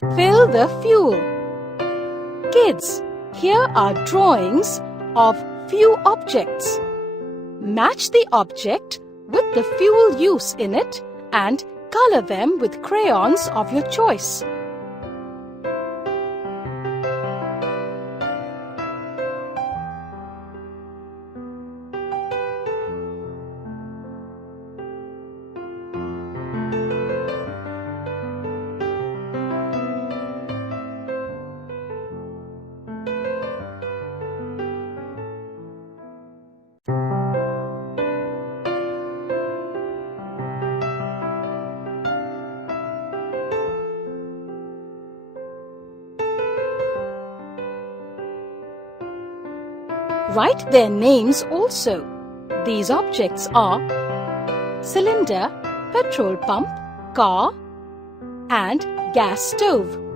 Fill the fuel. Kids, here are drawings of few objects. Match the object with the fuel use in it and color them with crayons of your choice. Write their names also. These objects are cylinder, petrol pump, car, and gas stove.